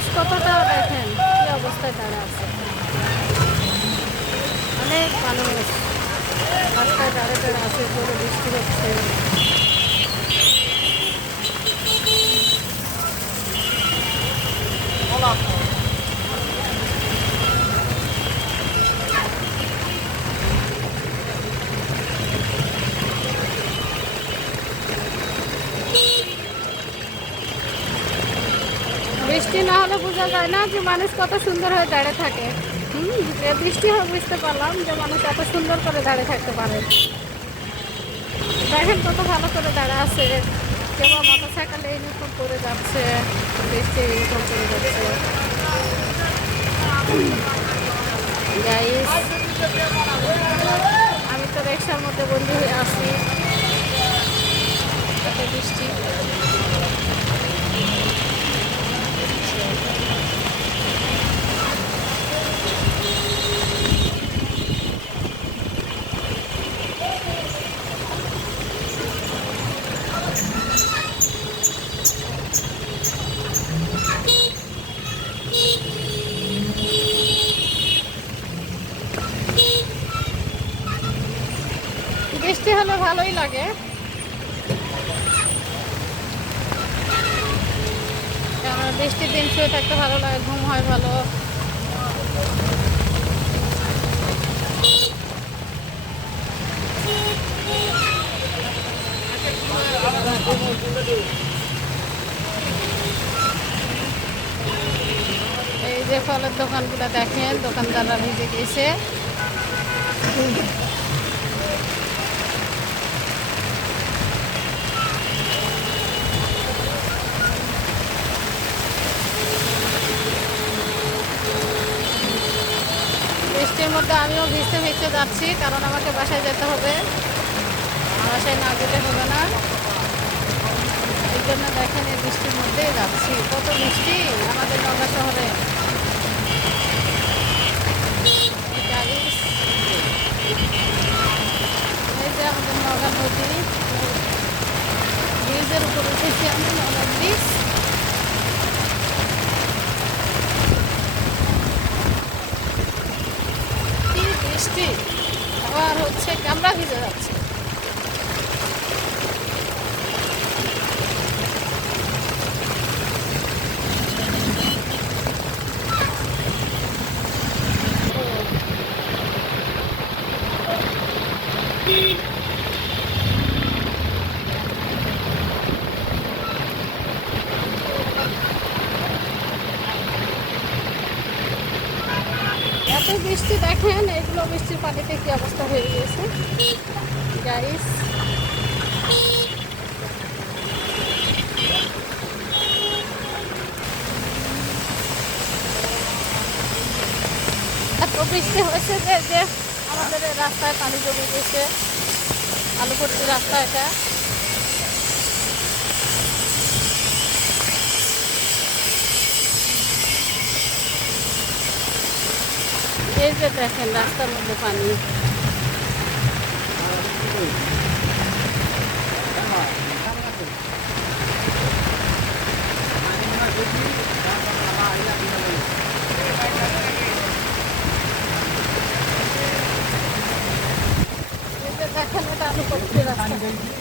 মানুষ কতটা দেখেন কি অবস্থায় তারা আছে, অনেক মানুষ রাস্তায় দাঁড়িয়ে আছে, জোরে বৃষ্টি হচ্ছে। বৃষ্টি না হলে বোঝা যায় না যে মানুষ কত সুন্দর হয়ে দাঁড়িয়ে থাকে। বৃষ্টি হয় বুঝতে পারলাম যে মানুষ এত সুন্দর করে দাঁড়িয়ে থাকতে পারে। দেখেন কত ভালো করে দাঁড়া আছে, কেউ মোটর সাইকেলে ইউনিফর্ম করে যাচ্ছে, বৃষ্টি ইউনিফর্ম করে যাচ্ছে। গাইস, আমি তো রিক্সার মধ্যে বন্দি হয়ে আছি, বৃষ্টি। বৃষ্টি হলে ভালোই লাগে, কারণ বৃষ্টির দিন শুয়ে থাকতে ভালো লাগে, ঘুম হয় ভালো। এই যে ফলের দোকানগুলো দেখেন, দোকানদাররা ভিজে গেছে। বৃষ্টির মধ্যে আমিও ভিজতে ভিজতে যাচ্ছি, কারণ আমাকে বাসায় যেতে হবে, বাসায় না গেলে হবে না। এই জন্য দেখেন এই বৃষ্টির মধ্যেই যাচ্ছি। কত বৃষ্টি আমাদের নগা শহরে। এই যে আমাদের নগা নদী, ব্রিজের উপর উঠেছি আমি, নগা ব্রিজ। কি বৃষ্টি, আবার হচ্ছে কামড়া ভিজে যাচ্ছে। এত বৃষ্টি দেখেন, এগুলো বৃষ্টির পানিতে কি অবস্থা হয়ে গিয়েছে গাইস। এত বৃষ্টি হয়েছে যে আমাদের রাস্তায় পানি জমে গেছে, আলুপট্টি রাস্তা এটা। এই যে দেখেন রাস্তার মধ্যে পানি। এই যে দেখেন এটা আলুপট্টি রাস্তা।